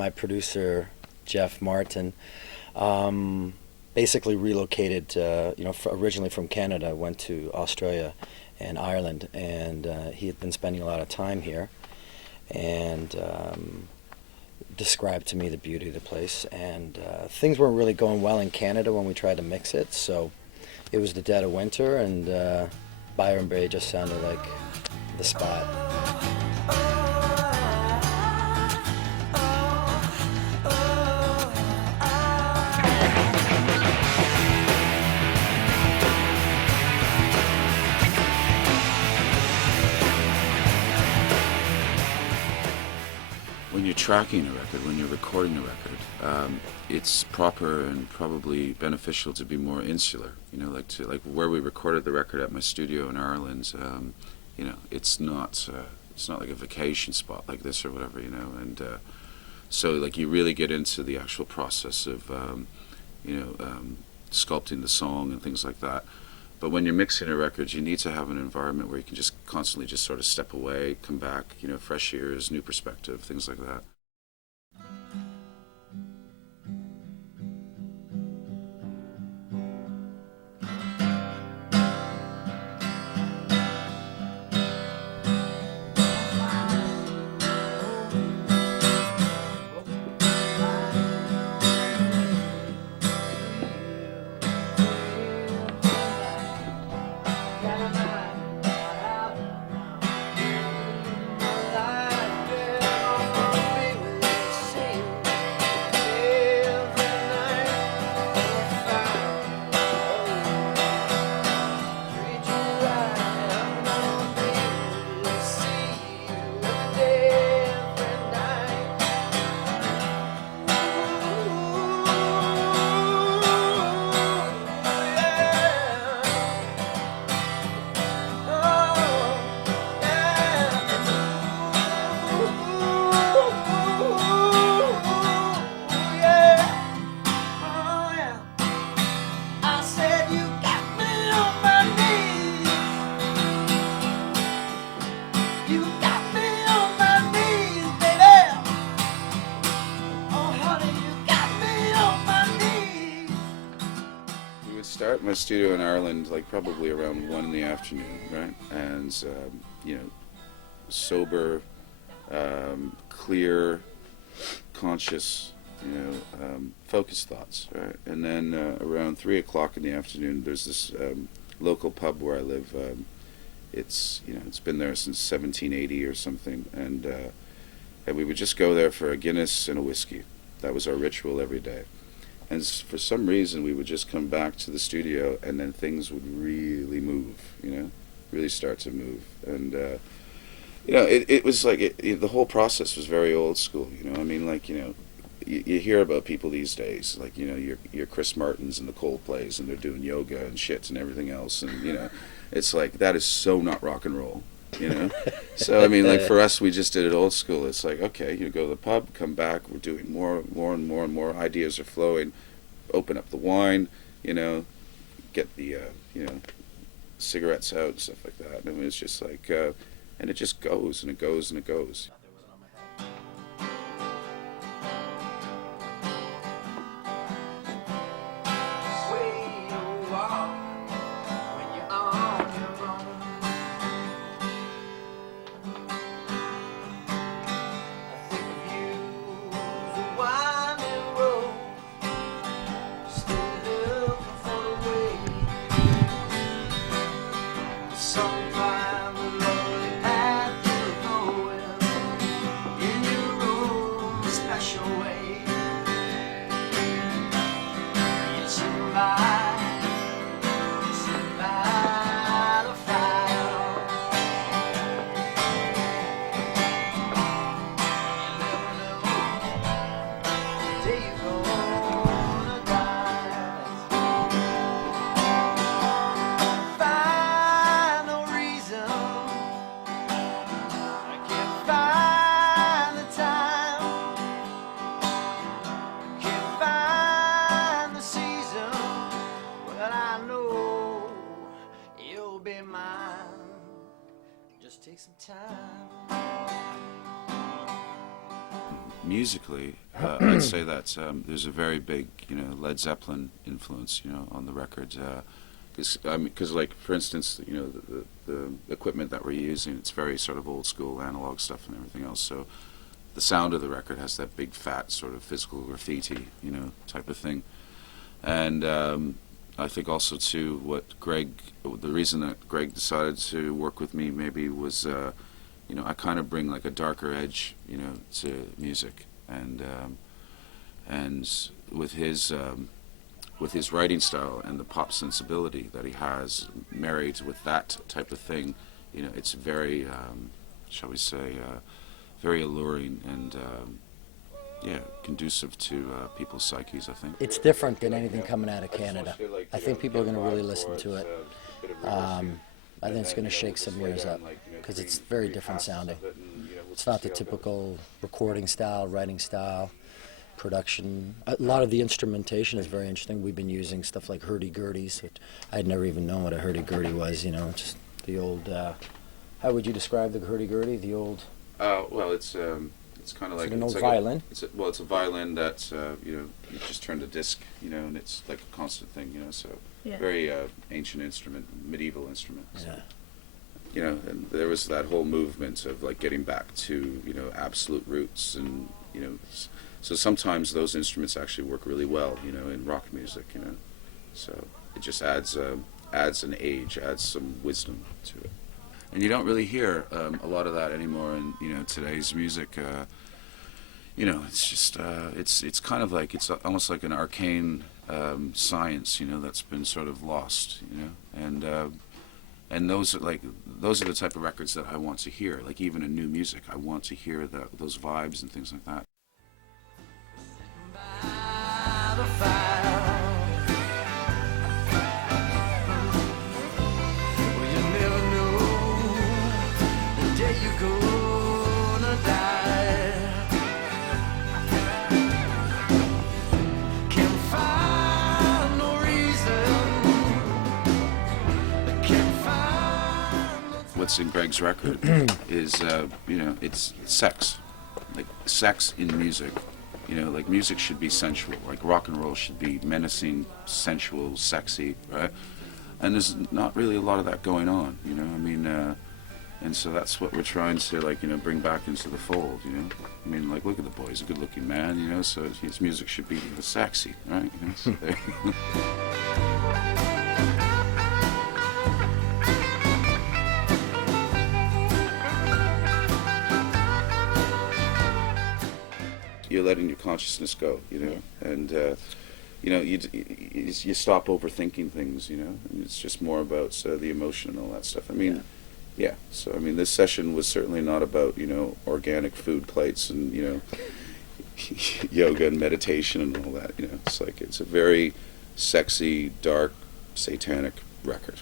my producer, Jeff Martin, basically relocated, originally from Canada, went to Australia and Ireland, and he had been spending a lot of time here, and described to me the beauty of the place. And things weren't really going well in Canada when we tried to mix it, so it was the dead of winter, and Byron Bay just sounded like the spot. When you're tracking a record, when you're recording a record, it's proper and probably beneficial to be more insular. Like where we recorded the record at my studio in Ireland. It's not like a vacation spot like this or whatever. And so like you really get into the actual process of sculpting the song and things like that. But when you're mixing a record, you need to have an environment where you can just constantly just sort of step away, come back, fresh ears, new perspective, things like that. Start my studio in Ireland like probably around 1 in the afternoon, right? And sober, clear, conscious, focused thoughts, right? And then around 3 o'clock in the afternoon, there's this local pub where I live. It's been there since 1780 or something, and we would just go there for a Guinness and a whiskey. That was our ritual every day. And for some reason, we would just come back to the studio, and then things would really move, really start to move. And, it was like, the whole process was very old school, I mean, like, you hear about people these days, like, your Chris Martins and the Coldplays, and they're doing yoga and shit and everything else, and, it's like, that is so not rock and roll. So I mean, like for us, we just did it old school. It's like, okay, you go to the pub, come back, we're doing more and more ideas are flowing, open up the wine, get the cigarettes out and stuff like that. I mean, it's just like and it just goes and it goes and it goes. musically, I'd say that there's a very big, Led Zeppelin influence, on the record. Because like for instance, the equipment that we're using, it's very sort of old school analog stuff and everything else. So the sound of the record has that big fat sort of physical graffiti, type of thing. And I think also too, the reason that Greg decided to work with me maybe was, I kind of bring like a darker edge, to music, and with his writing style and the pop sensibility that he has, married with that type of thing, it's very, shall we say, very alluring and conducive to people's psyches, I think. It's different than anything coming out of Canada. I think people are going to really listen to it. I think it's going to shake some ears up because it's very different sounding. It's not the typical recording style, writing style, production. A lot of the instrumentation is very interesting. We've been using stuff like hurdy-gurdies, which I'd never even known what a hurdy-gurdy was, just the old, how would you describe the hurdy-gurdy? The old... Well, it's kind of like an old violin. It's a violin that you just turn the disc, and it's like a constant thing, so very ancient instrument, medieval instrument. So, and there was that whole movement of like getting back to absolute roots, and so sometimes those instruments actually work really well, in rock music, so it just adds an age, adds some wisdom to it. And you don't really hear a lot of that anymore in today's music. It's just it's kind of like it's almost like an arcane science, that's been sort of lost, and those are the type of records that I want to hear. Like even in new music, I want to hear those vibes and things like that. By the fire. What's in Greg's record is, it's sex. Like sex in music. Like music should be sensual. Like rock and roll should be menacing, sensual, sexy, right? And there's not really a lot of that going on, and so that's what we're trying to bring back into the fold, like look at the boy, he's a good-looking man, so his music should be sexy, right? So there you go. You're letting your consciousness go, and you stop overthinking things, and it's just more about the emotion and all that stuff. So this session was certainly not about organic food plates and yoga and meditation and all that. It's a very sexy, dark, satanic record.